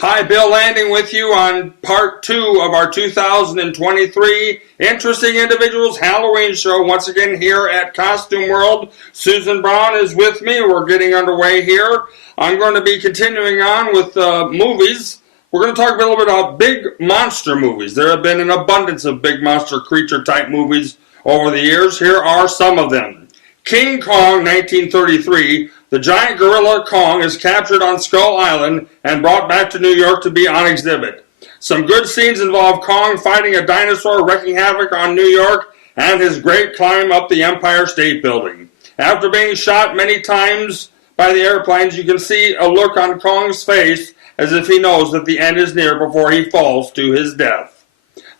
Hi, Bill Landing with you on part 2 of our 2023 Interesting Individuals Halloween show. Once again here at Costume World. Susan Brown is with me. We're getting underway here. I'm going to be continuing on with movies. We're going to talk a little bit about big monster movies. There have been an abundance of big monster creature type movies over the years. Here are some of them. King Kong, 1933. The giant gorilla Kong is captured on Skull Island and brought back to New York to be on exhibit. Some good scenes involve Kong fighting a dinosaur wreaking havoc on New York and his great climb up the Empire State Building. After being shot many times by the airplanes, you can see a look on Kong's face as if he knows that the end is near before he falls to his death.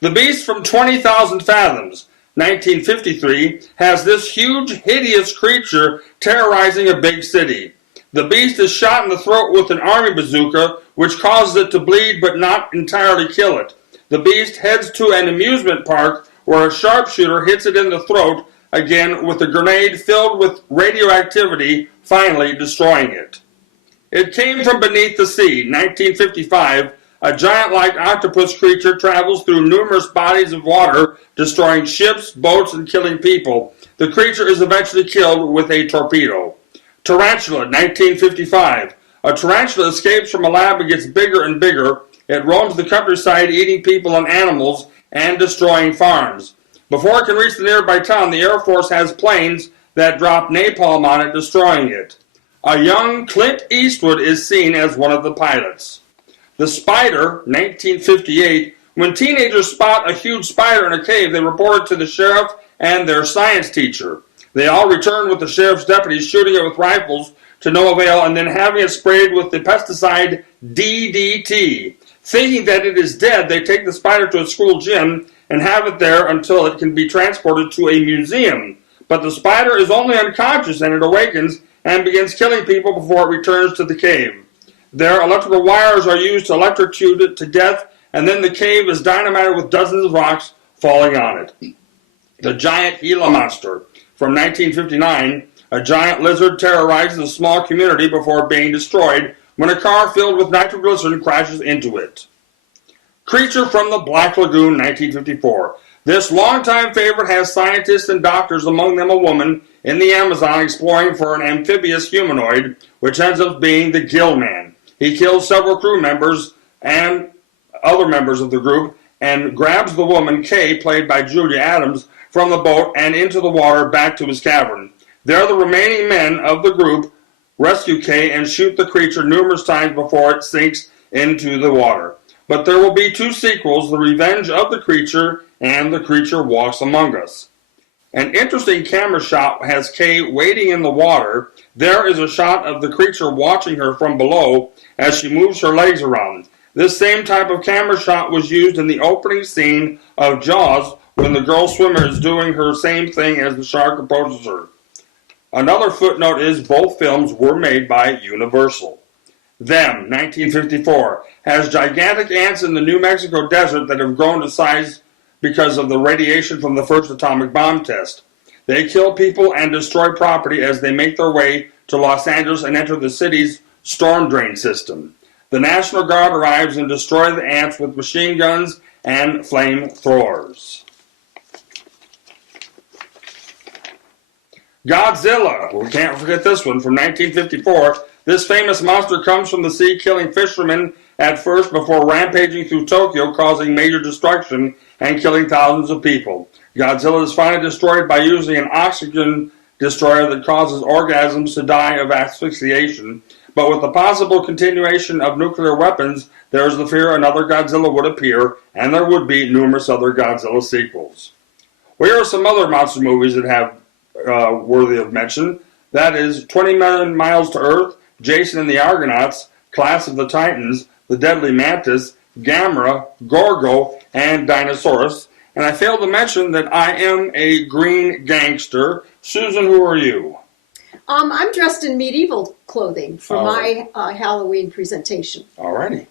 The Beast from 20,000 Fathoms, 1953, has this huge, hideous creature terrorizing a big city. The beast is shot in the throat with an army bazooka, which causes it to bleed but not entirely kill it. The beast heads to an amusement park where a sharpshooter hits it in the throat, again with a grenade filled with radioactivity, finally destroying it. It Came from Beneath the Sea, 1955. A giant-like octopus creature travels through numerous bodies of water, destroying ships, boats, and killing people. The creature is eventually killed with a torpedo. Tarantula, 1955. A tarantula escapes from a lab and gets bigger and bigger. It roams the countryside, eating people and animals, and destroying farms. Before it can reach the nearby town, the Air Force has planes that drop napalm on it, destroying it. A young Clint Eastwood is seen as one of the pilots. The Spider, 1958. When teenagers spot a huge spider in a cave, they report it to the sheriff and their science teacher. They all return with the sheriff's deputies shooting it with rifles to no avail and then having it sprayed with the pesticide DDT. Thinking that it is dead, they take the spider to a school gym and have it there until it can be transported to a museum. But the spider is only unconscious and it awakens and begins killing people before it returns to the cave. Their electrical wires are used to electrocute it to death, and then the cave is dynamited with dozens of rocks falling on it. The Giant Gila Monster, from 1959. A giant lizard terrorizes a small community before being destroyed when a car filled with nitroglycerin crashes into it. Creature from the Black Lagoon, 1954. This longtime favorite has scientists and doctors, among them a woman, in the Amazon exploring for an amphibious humanoid, which ends up being the Gill Man. He kills several crew members and other members of the group and grabs the woman, Kay, played by Julia Adams, from the boat and into the water back to his cavern. There, the remaining men of the group rescue Kay and shoot the creature numerous times before it sinks into the water. But there will be 2 sequels, The Revenge of the Creature and The Creature Walks Among Us. An interesting camera shot has Kay wading in the water. There is a shot of the creature watching her from below as she moves her legs around. This same type of camera shot was used in the opening scene of Jaws when the girl swimmer is doing her same thing as the shark approaches her. Another footnote is both films were made by Universal. Them, 1954, has gigantic ants in the New Mexico desert that have grown to size because of the radiation from the first atomic bomb test. They kill people and destroy property as they make their way to Los Angeles and enter the city's storm drain system. The National Guard arrives and destroys the ants with machine guns and flamethrowers. Godzilla, we can't forget this one, from 1954. This famous monster comes from the sea, killing fishermen at first before rampaging through Tokyo, causing major destruction and killing thousands of people. Godzilla is finally destroyed by using an oxygen destroyer that causes orgasms to die of asphyxiation. But with the possible continuation of nuclear weapons, there is the fear another Godzilla would appear, and there would be numerous other Godzilla sequels. Well, here are some other monster movies that have worthy of mention. That is 20 Million Miles to Earth, Jason and the Argonauts, Class of the Titans, The Deadly Mantis, Gamera, Gorgo, and Dinosaurus. And I failed to mention that I am a green gangster. Susan, who are you? I'm dressed in medieval clothing for my Halloween presentation. Alrighty.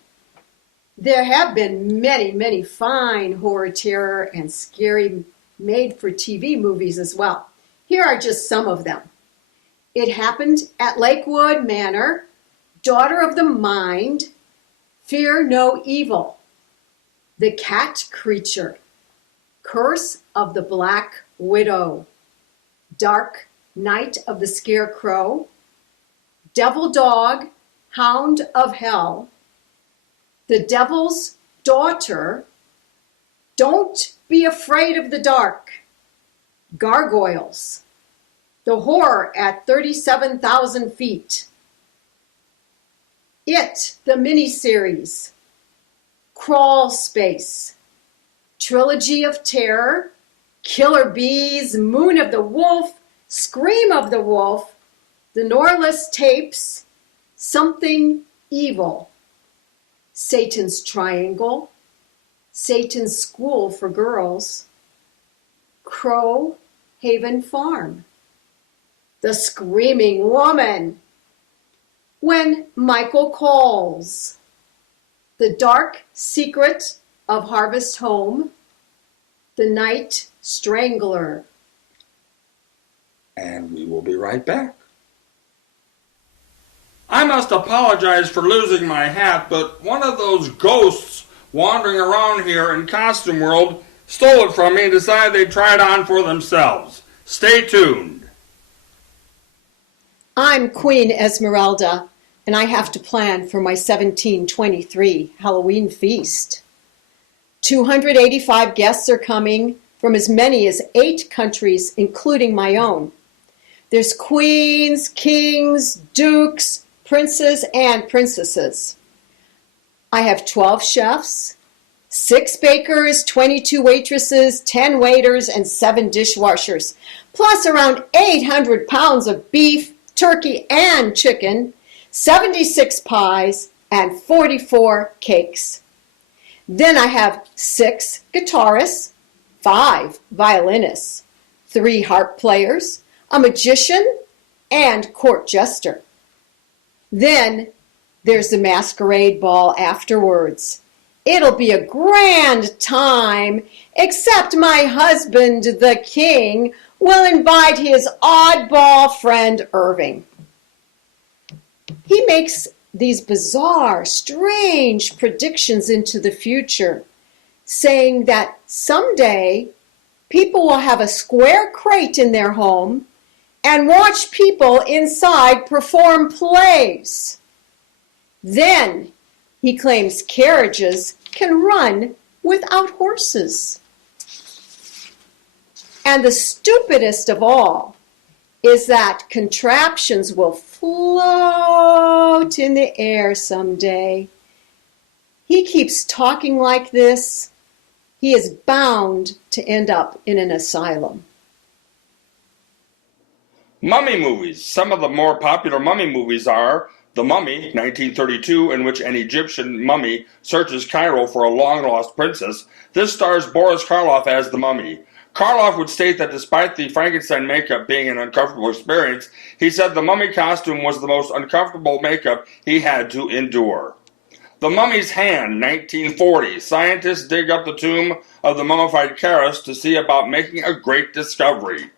There have been many, many fine horror, terror, and scary made-for-TV movies as well. Here are just some of them. It Happened at Lakewood Manor, Daughter of the Mind, Fear no evil. The cat creature. Curse of the Black Widow. Dark Night of the Scarecrow. Devil Dog, Hound of Hell. The Devil's Daughter. Don't be afraid of the dark. Gargoyles. The Horror at 37,000 feet. It, the miniseries. Crawl Space. Trilogy of Terror. Killer Bees, Moon of the Wolf, Scream of the Wolf, The Norless Tapes, Something Evil. Satan's Triangle. Satan's School for Girls. Crow Haven Farm. The Screaming Woman. When Michael Calls. The Dark Secret of Harvest Home. The Night Strangler. And we will be right back. I must apologize for losing my hat, but one of those ghosts wandering around here in Costume World stole it from me and decided they'd try it on for themselves. Stay tuned. I'm Queen Esmeralda, and I have to plan for my 1723 Halloween feast. 285 guests are coming from as many as 8 countries, including my own. There's queens, kings, dukes, princes, and princesses. I have 12 chefs, 6 bakers, 22 waitresses, 10 waiters, and 7 dishwashers, plus around 800 pounds of beef, turkey, and chicken, 76 pies, and 44 cakes. Then I have 6 guitarists, 5 violinists, 3 harp players, a magician, and court jester. Then there's the masquerade ball afterwards. It'll be a grand time, except my husband, the king, will invite his oddball friend Irving. He makes these bizarre, strange predictions into the future, saying that someday people will have a square crate in their home and watch people inside perform plays. Then he claims carriages can run without horses. And the stupidest of all is that contraptions will float in the air someday. He keeps talking like this. He is bound to end up in an asylum. Mummy movies. Some of the more popular mummy movies are The Mummy, 1932, in which an Egyptian mummy searches Cairo for a long-lost princess. This stars Boris Karloff as the mummy. Karloff would state that despite the Frankenstein makeup being an uncomfortable experience, he said the mummy costume was the most uncomfortable makeup he had to endure. The Mummy's Hand, 1940. Scientists dig up the tomb of the mummified Charis to see about making a great discovery.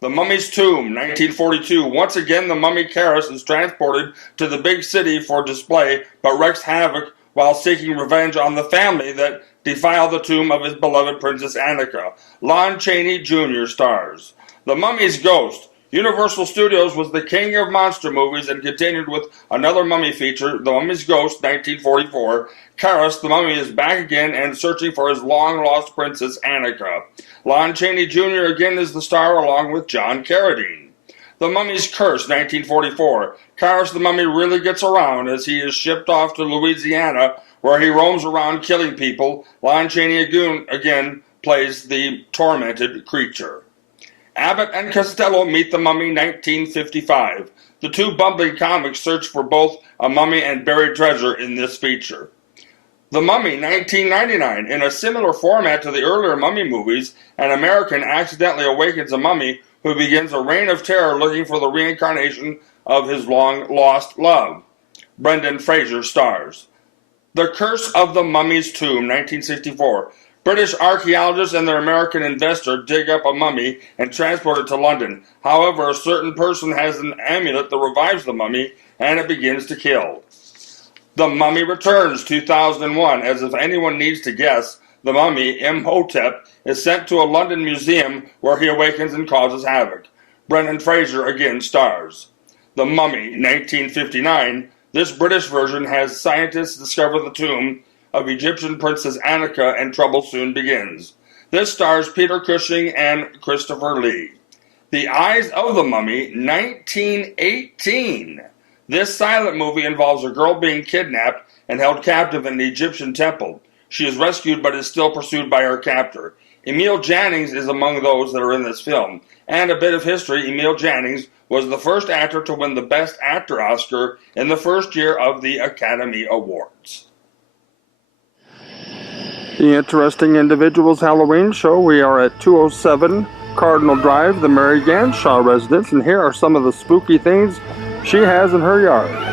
The Mummy's Tomb, 1942. Once again, the mummy Charis is transported to the big city for display, but wreaks havoc while seeking revenge on the family that defiled the tomb of his beloved Princess Annika. Lon Chaney Jr. stars. The Mummy's Ghost. Universal Studios was the king of monster movies and continued with another mummy feature, The Mummy's Ghost, 1944. Charis, the mummy, is back again and searching for his long-lost princess, Annika. Lon Chaney Jr. again is the star along with John Carradine. The Mummy's Curse, 1944. Charis the mummy really gets around as he is shipped off to Louisiana, where he roams around killing people. Lon Chaney again plays the tormented creature. Abbott and Costello Meet the Mummy, 1955. The two bumbling comics search for both a mummy and buried treasure in this feature. The Mummy, 1999. In a similar format to the earlier Mummy movies, an American accidentally awakens a mummy who begins a reign of terror looking for the reincarnation of his long-lost love. Brendan Fraser stars. The Curse of the Mummy's Tomb, 1964. British archaeologists and their American investor dig up a mummy and transport it to London. However, a certain person has an amulet that revives the mummy, and it begins to kill. The Mummy Returns 2001. As if anyone needs to guess, the mummy, Imhotep, is sent to a London museum where he awakens and causes havoc. Brendan Fraser again stars. The Mummy 1959. This British version has scientists discover the tomb of Egyptian Princess Annika and trouble soon begins. This stars Peter Cushing and Christopher Lee. The Eyes of the Mummy 1918. This silent movie involves a girl being kidnapped and held captive in the Egyptian temple. She is rescued but is still pursued by her captor. Emil Jannings is among those that are in this film. And a bit of history, Emil Jannings was the first actor to win the Best Actor Oscar in the first year of the Academy Awards. The Interesting Individuals Halloween Show. We are at 207 Cardinal Drive, the Mary Ganshaw residence, and here are some of the spooky things she has in her yard.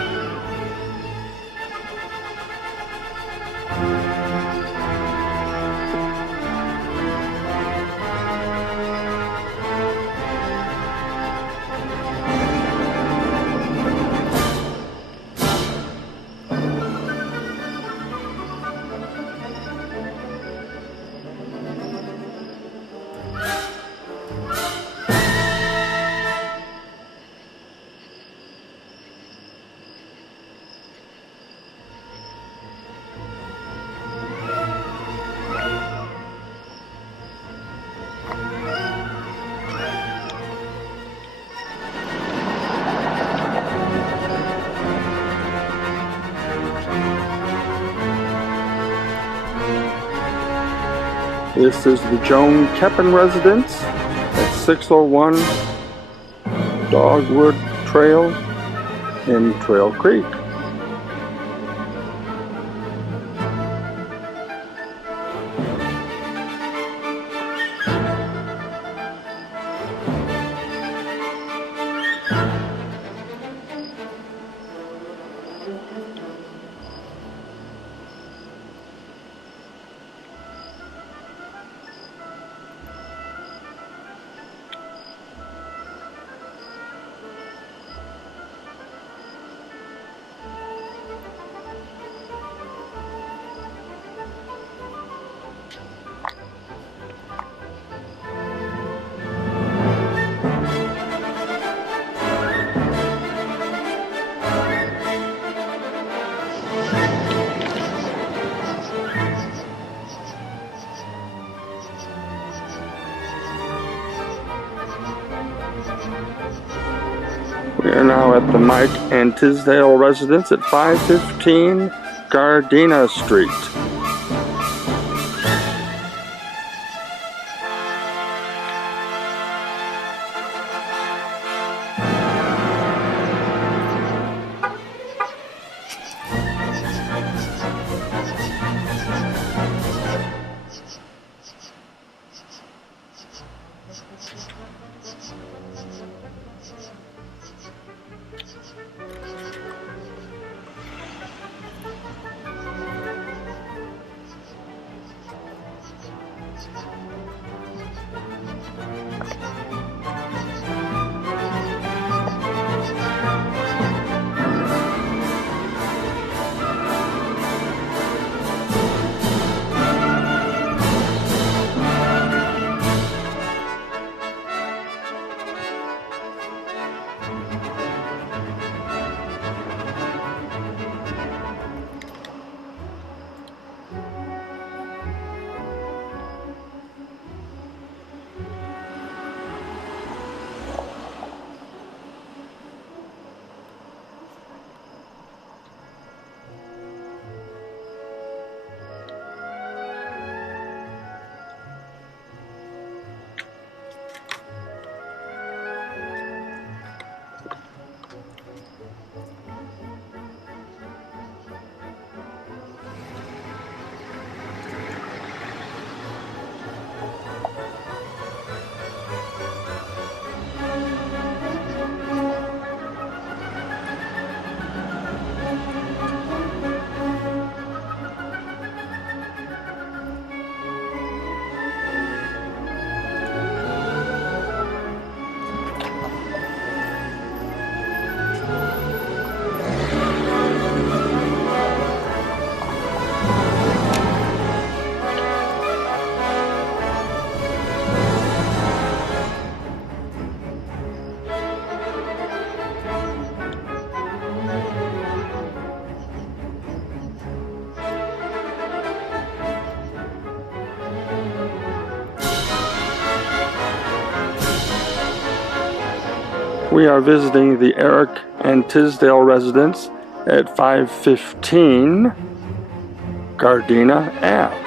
This is the Joan Keppen residence at 601 Dogwood Trail in Trail Creek. We are now at the Mike and Tisdale residence at 515 Gardena Street. we are visiting the Eric and Tisdale residence at 515 Gardena Ave.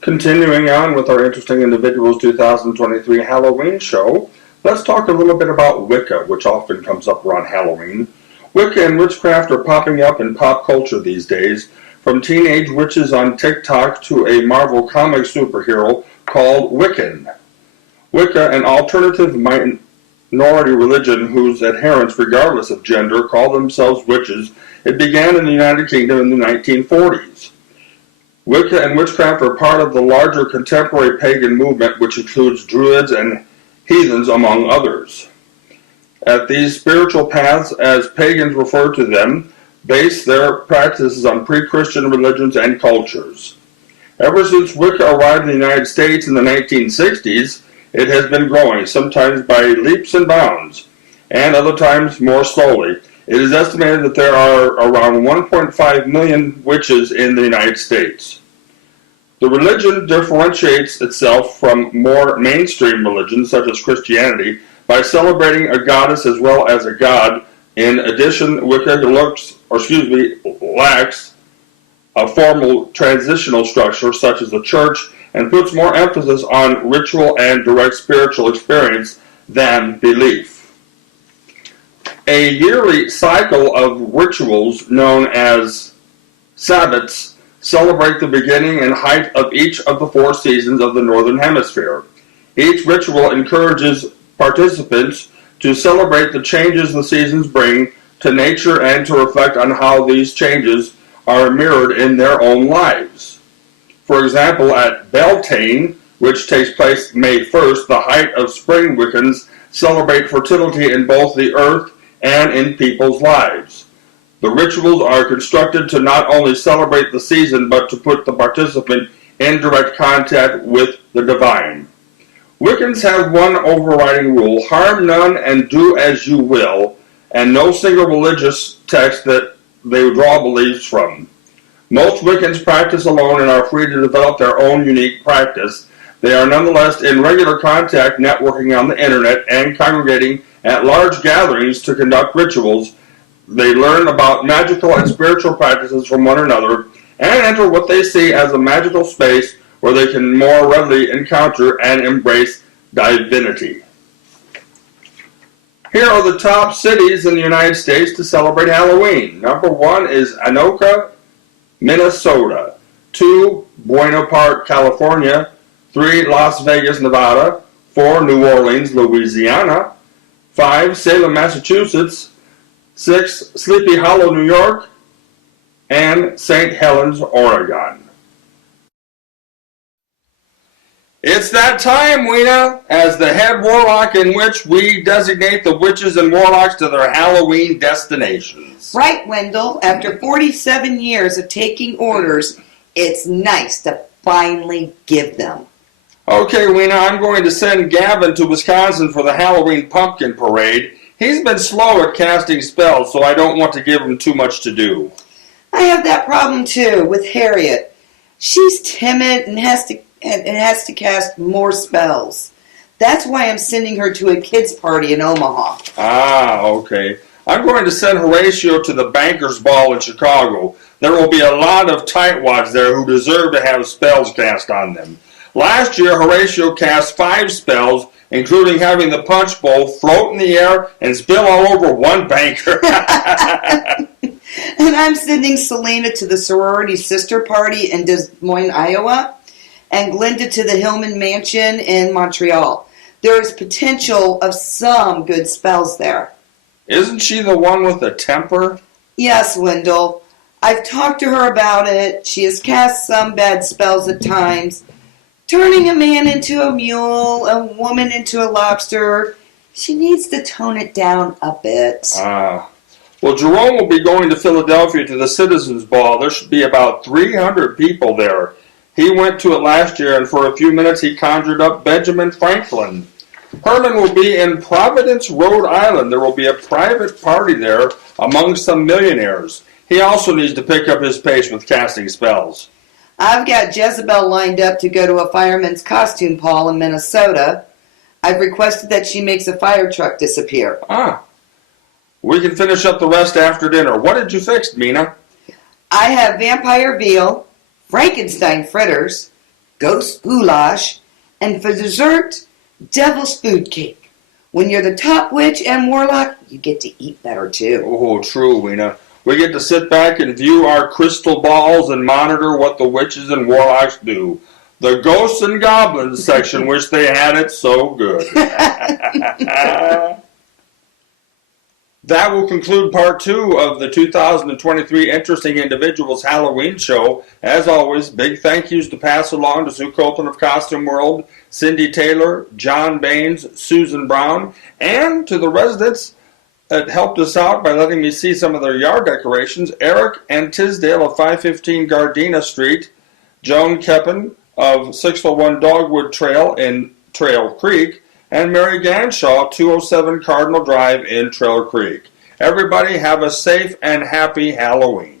Continuing on with our Interesting Individuals 2023 Halloween show, let's talk a little bit about Wicca, which often comes up around Halloween. Wicca and witchcraft are popping up in pop culture these days, from teenage witches on TikTok to a Marvel comic superhero called Wiccan. Wicca, an alternative minority religion whose adherents, regardless of gender, call themselves witches, it began in the United Kingdom in the 1940s. Wicca and witchcraft are part of the larger contemporary pagan movement, which includes druids and heathens, among others. At these spiritual paths, as pagans refer to them, base their practices on pre-Christian religions and cultures. Ever since Wicca arrived in the United States in the 1960s, it has been growing, sometimes by leaps and bounds, and other times more slowly. It is estimated that there are around 1.5 million witches in the United States. The religion differentiates itself from more mainstream religions, such as Christianity, by celebrating a goddess as well as a god. In addition, Wicca lacks a formal transitional structure, such as the church, and puts more emphasis on ritual and direct spiritual experience than belief. A yearly cycle of rituals known as Sabbats celebrate the beginning and height of each of the 4 seasons of the Northern Hemisphere. Each ritual encourages participants to celebrate the changes the seasons bring to nature and to reflect on how these changes are mirrored in their own lives. For example, at Beltane, which takes place May 1st, the height of spring Wiccans celebrate fertility in both the earth and in people's lives. The rituals are constructed to not only celebrate the season, but to put the participant in direct contact with the divine. Wiccans have one overriding rule: harm none and do as you will, and no single religious text that they draw beliefs from. Most Wiccans practice alone and are free to develop their own unique practice. They are nonetheless in regular contact, networking on the internet, and congregating at large gatherings to conduct rituals. They learn about magical and spiritual practices from one another and enter what they see as a magical space where they can more readily encounter and embrace divinity. Here are the top cities in the United States to celebrate Halloween. Number 1 is Anoka, Minnesota. 2, Buena Park, California. 3, Las Vegas, Nevada. 4, New Orleans, Louisiana. 5, Salem, Massachusetts. 6, Sleepy Hollow, New York. And St. Helens, Oregon. It's that time, Weena. As the head warlock in which we designate the witches and warlocks to their Halloween destinations. Right, Wendell. After 47 years of taking orders, it's nice to finally give them. Okay, Weena, I'm going to send Gavin to Wisconsin for the Halloween pumpkin parade. He's been slow at casting spells, so I don't want to give him too much to do. I have that problem, too, with Harriet. She's timid and has to cast more spells. That's why I'm sending her to a kids' party in Omaha. Ah, okay. I'm going to send Horatio to the Bankers Ball in Chicago. There will be a lot of tightwads there who deserve to have spells cast on them. Last year, Horatio cast 5 spells, including having the punch bowl float in the air and spill all over one banker. And I'm sending Selena to the sorority sister party in Des Moines, Iowa, and Glenda to the Hillman Mansion in Montreal. There is potential of some good spells there. Isn't she the one with the temper? Yes, Wendell. I've talked to her about it. She has cast some bad spells at times, turning a man into a mule, a woman into a lobster. She needs to tone it down a bit. Well, Jerome will be going to Philadelphia to the Citizens Ball. There should be about 300 people there. He went to it last year, and for a few minutes he conjured up Benjamin Franklin. Herman will be in Providence, Rhode Island. There will be a private party there among some millionaires. He also needs to pick up his pace with casting spells. I've got Jezebel lined up to go to a fireman's costume ball in Minnesota. I've requested that she makes a fire truck disappear. We can finish up the rest after dinner. What did you fix, Mina? I have vampire veal, Frankenstein fritters, ghost goulash, and for dessert, devil's food cake. When you're the top witch and warlock, you get to eat better too. Oh, true, Mina. We get to sit back and view our crystal balls and monitor what the witches and warlocks do. The ghosts and goblins section wish they had it so good. That will conclude part 2 of the 2023 Interesting Individuals Halloween show. As always, big thank yous to pass along to Sue Copeland of Costume World, Cyndi Taylor, John Baines, Susan Brown, and to the residents that helped us out by letting me see some of their yard decorations, Eric and Tisdale of 515 Gardena Street, Joan Keppen of 601 Dogwood Trail in Trail Creek, and Mary Ganshaw, 207 Cardinal Drive in Trail Creek. Everybody have a safe and happy Halloween.